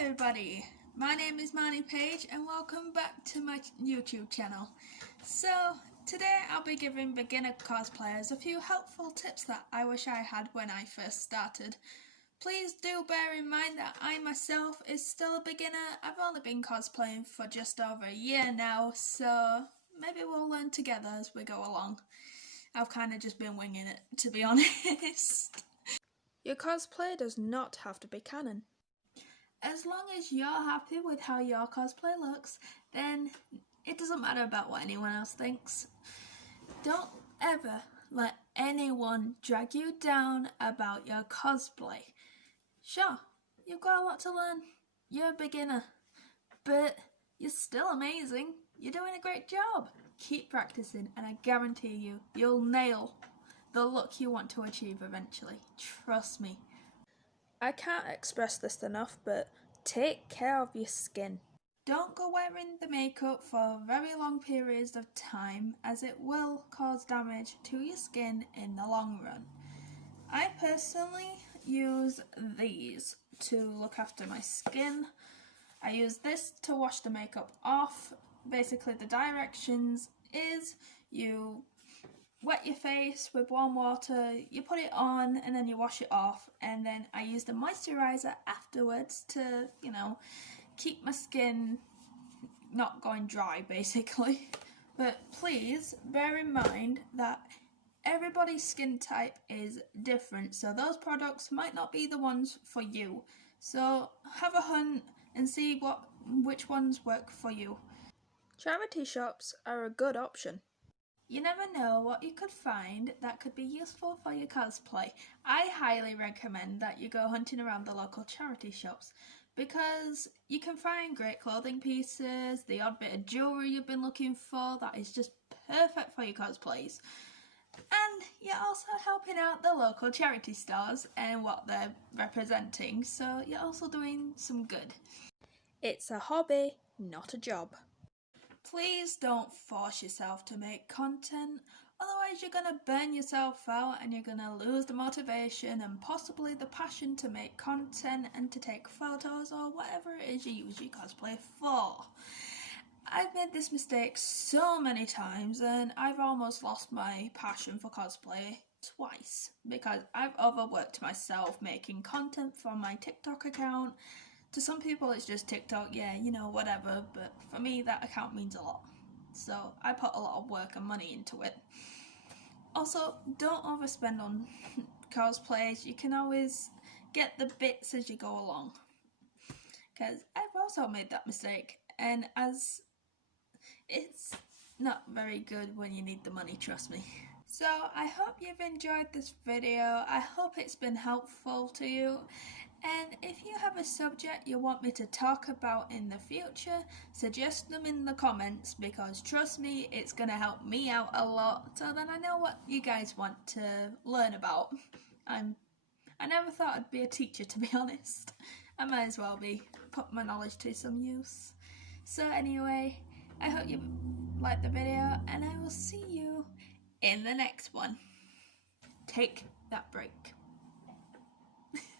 everybody, my name is Marnie Page and welcome back to my YouTube channel. So today I'll be giving beginner cosplayers a few helpful tips that I wish I had when I first started. Please do bear in mind that I myself is still a beginner. I've only been cosplaying for just over a year now, so maybe we'll learn together as we go along. I've kind of just been winging it, to be honest. Your cosplay does not have to be canon. As long as you're happy with how your cosplay looks, then it doesn't matter about what anyone else thinks. Don't ever let anyone drag you down about your cosplay. Sure, you've got a lot to learn. You're a beginner, but you're still amazing. You're doing a great job. Keep practicing and I guarantee you'll nail the look you want to achieve eventually. Trust me. I can't express this enough, but take care of your skin. Don't go wearing the makeup for very long periods of time, as it will cause damage to your skin in the long run. I personally use these to look after my skin. I use this to wash the makeup off. Basically the directions is you wet your face with warm water, you put it on and then you wash it off, and then I use the moisturiser afterwards to, keep my skin not going dry basically. But please bear in mind that everybody's skin type is different, so those products might not be the ones for you. So have a hunt and see which ones work for you. Charity shops are a good option. You never know what you could find that could be useful for your cosplay. I highly recommend that you go hunting around the local charity shops because you can find great clothing pieces, the odd bit of jewellery you've been looking for that is just perfect for your cosplays. And you're also helping out the local charity stores and what they're representing, so you're also doing some good. It's a hobby, not a job. Please don't force yourself to make content, otherwise you're going to burn yourself out and you're going to lose the motivation and possibly the passion to make content and to take photos or whatever it is you use your cosplay for. I've made this mistake so many times and I've almost lost my passion for cosplay twice because I've overworked myself making content for my TikTok account. To some people it's just TikTok, whatever, but for me that account means a lot. So I put a lot of work and money into it. Also, don't overspend on cosplays. You can always get the bits as you go along. Because I've also made that mistake, and as it's not very good when you need the money, trust me. So I hope you've enjoyed this video. I hope it's been helpful to you. And if you have a subject you want me to talk about in the future, suggest them in the comments because trust me, it's going to help me out a lot so then I know what you guys want to learn about. I never thought I'd be a teacher, to be honest. I might as well be, put my knowledge to some use. So anyway, I hope you liked the video and I will see you in the next one. Take that break.